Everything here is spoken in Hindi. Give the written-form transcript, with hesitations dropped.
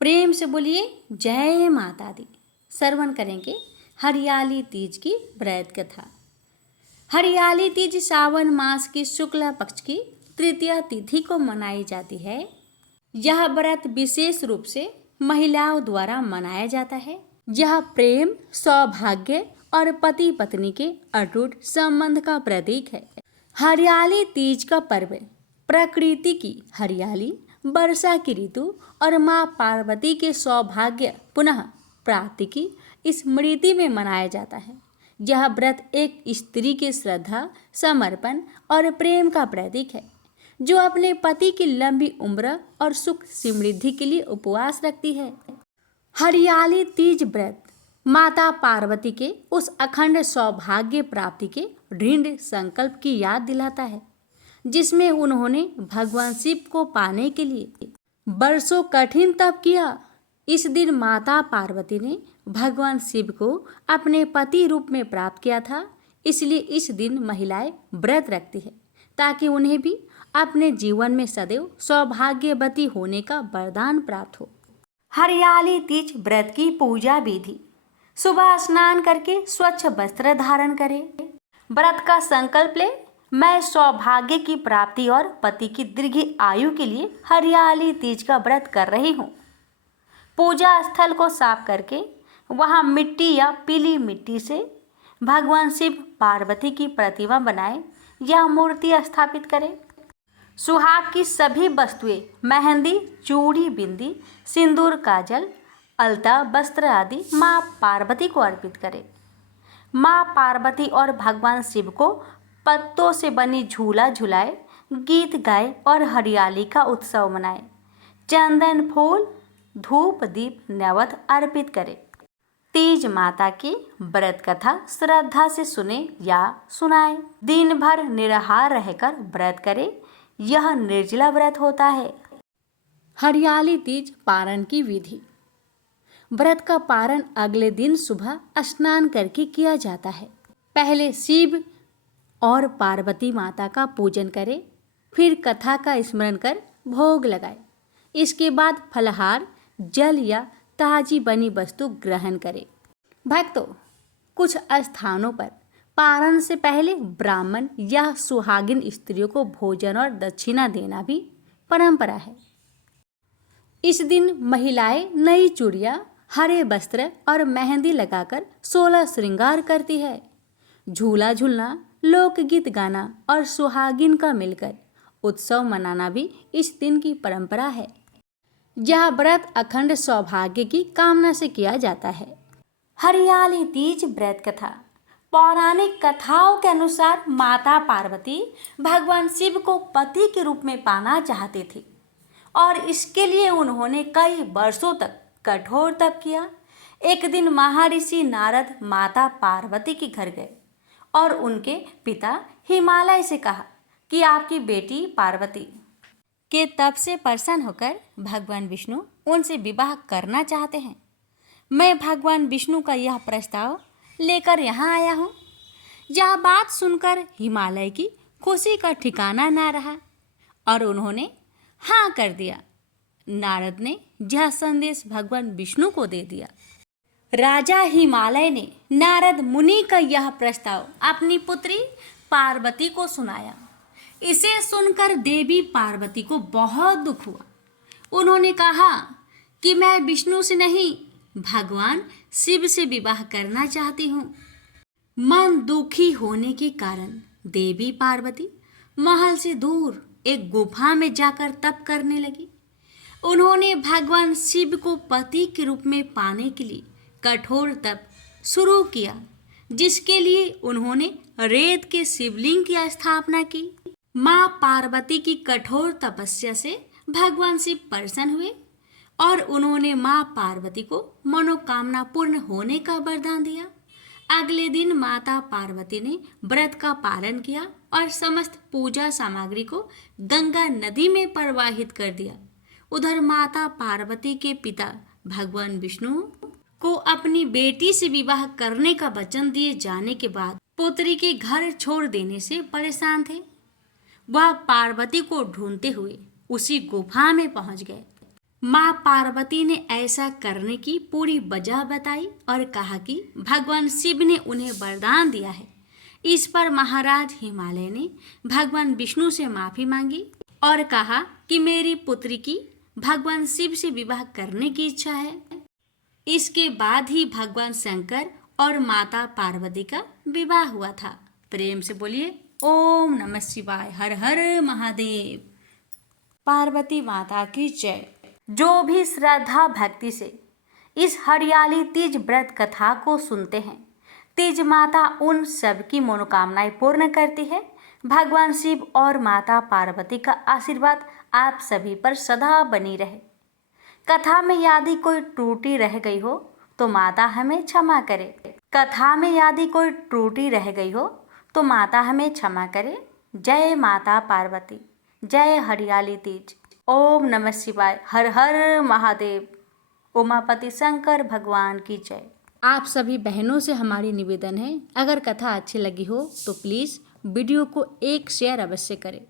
प्रेम से बोलिए जय माता दी। श्रवण करेंगे हरियाली तीज की व्रत कथा। हरियाली तीज सावन मास की शुक्ल पक्ष की तृतीया तिथि को मनाई जाती है। यह व्रत विशेष रूप से महिलाओं द्वारा मनाया जाता है। यह प्रेम, सौभाग्य और पति पत्नी के अटूट संबंध का प्रतीक है। हरियाली तीज का पर्व प्रकृति की हरियाली, वर्षा की ऋतु और माँ पार्वती के सौभाग्य पुनः प्राप्ति की स्मृति में मनाया जाता है। यह व्रत एक स्त्री के श्रद्धा, समर्पण और प्रेम का प्रतीक है, जो अपने पति की लंबी उम्र और सुख समृद्धि के लिए उपवास रखती है। हरियाली तीज व्रत माता पार्वती के उस अखंड सौभाग्य प्राप्ति के दृढ़ संकल्प की याद दिलाता है, जिसमें उन्होंने भगवान शिव को पाने के लिए बरसों कठिन तप किया। इस दिन माता पार्वती ने भगवान शिव को अपने पति रूप में प्राप्त किया था, इसलिए इस दिन महिलाएं व्रत रखती है ताकि उन्हें भी अपने जीवन में सदैव सौभाग्यवती होने का वरदान प्राप्त हो। हरियाली तीज व्रत की पूजा विधि। सुबह स्नान करके स्वच्छ वस्त्र धारण करें। व्रत का संकल्प ले, मैं सौभाग्य की प्राप्ति और पति की दीर्घ आयु के लिए हरियाली तीज का व्रत कर रही हूँ। पूजा स्थल को साफ करके वहाँ मिट्टी या पीली मिट्टी से भगवान शिव पार्वती की प्रतिमा बनाएं या मूर्ति स्थापित करें। सुहाग की सभी वस्तुएं, मेहंदी, चूड़ी, बिंदी, सिंदूर, काजल, अलता, वस्त्र आदि माँ पार्वती को अर्पित करें। माँ पार्वती और भगवान शिव को पत्तों से बनी झूला झुलाए, गीत गाए और हरियाली का उत्सव मनाए। चंदन, फूल, धूप, दीप, नैवेद्य अर्पित करें। तीज माता की व्रत कथा श्रद्धा से सुने या सुनाए। दिन भर निराहार रहकर व्रत करें, यह निर्जला व्रत होता है। हरियाली तीज पारण की विधि। व्रत का पारण अगले दिन सुबह स्नान करके किया जाता है। पहले शिव और पार्वती माता का पूजन करें, फिर कथा का स्मरण कर भोग लगाए। इसके बाद फलाहार, जल या ताजी बनी वस्तु ग्रहण करें। भक्तों, कुछ स्थानों पर पारण से पहले ब्राह्मण या सुहागिन स्त्रियों को भोजन और दक्षिणा देना भी परंपरा है। इस दिन महिलाएं नई चूड़ियां, हरे वस्त्र और मेहंदी लगाकर 16 श्रृंगार करती है। झूला झूलना, लोकगीत गाना और सुहागिन का मिलकर उत्सव मनाना भी इस दिन की परंपरा है। यह व्रत अखंड सौभाग्य की कामना से किया जाता है। हरियाली तीज व्रत कथा। पौराणिक कथाओं के अनुसार माता पार्वती भगवान शिव को पति के रूप में पाना चाहते थे और इसके लिए उन्होंने कई वर्षों तक कठोर तप किया। एक दिन महर्षि नारद माता पार्वती के घर गए और उनके पिता हिमालय से कहा कि आपकी बेटी पार्वती के तप से प्रसन्न होकर भगवान विष्णु उनसे विवाह करना चाहते हैं। मैं भगवान विष्णु का यह प्रस्ताव लेकर यहाँ आया हूँ। यह बात सुनकर हिमालय की खुशी का ठिकाना ना रहा और उन्होंने हाँ कर दिया। नारद ने यह संदेश भगवान विष्णु को दे दिया। राजा हिमालय ने नारद मुनि का यह प्रस्ताव अपनी पुत्री पार्वती को सुनाया। इसे सुनकर देवी पार्वती को बहुत दुख हुआ। उन्होंने कहा कि मैं विष्णु से नहीं, भगवान शिव से विवाह करना चाहती हूँ। मन दुखी होने के कारण देवी पार्वती महल से दूर एक गुफा में जाकर तप करने लगी। उन्होंने भगवान शिव को पति के रूप में पाने के लिए कठोर तप शुरू किया, जिसके लिए उन्होंने रेत के शिवलिंग की स्थापना की। माँ पार्वती की कठोर तपस्या से भगवान शिव प्रसन्न हुए और उन्होंने माँ पार्वती को मनोकामना पूर्ण होने का वरदान दिया। अगले दिन माता पार्वती ने व्रत का पालन किया और समस्त पूजा सामग्री को गंगा नदी में प्रवाहित कर दिया। उधर माता पार्वती के पिता भगवान विष्णु को अपनी बेटी से विवाह करने का वचन दिए जाने के बाद पुत्री के घर छोड़ देने से परेशान थे। वह पार्वती को ढूंढते हुए उसी गुफा में पहुंच गए। माँ पार्वती ने ऐसा करने की पूरी वजह बताई और कहा कि भगवान शिव ने उन्हें वरदान दिया है। इस पर महाराज हिमालय ने भगवान विष्णु से माफी मांगी और कहा कि मेरी पुत्री की भगवान शिव से विवाह करने की इच्छा है। इसके बाद ही भगवान शंकर और माता पार्वती का विवाह हुआ था। प्रेम से बोलिए ओम नमः शिवाय, हर हर महादेव। पार्वती माता की जय। जो भी श्रद्धा भक्ति से इस हरियाली तीज व्रत कथा को सुनते हैं, तीज माता उन सबकी मनोकामनाएं पूर्ण करती है। भगवान शिव और माता पार्वती का आशीर्वाद आप सभी पर सदा बनी रहे। कथा में यदि कोई त्रुटि रह गई हो तो माता हमें क्षमा करे। कथा में यदि कोई त्रुटि रह गई हो तो माता हमें क्षमा करे। जय माता पार्वती, जय हरियाली तीज। ओम नमः शिवाय, हर हर महादेव। उमापति शंकर भगवान की जय। आप सभी बहनों से हमारी निवेदन है, अगर कथा अच्छी लगी हो तो प्लीज़ वीडियो को एक शेयर अवश्य करें।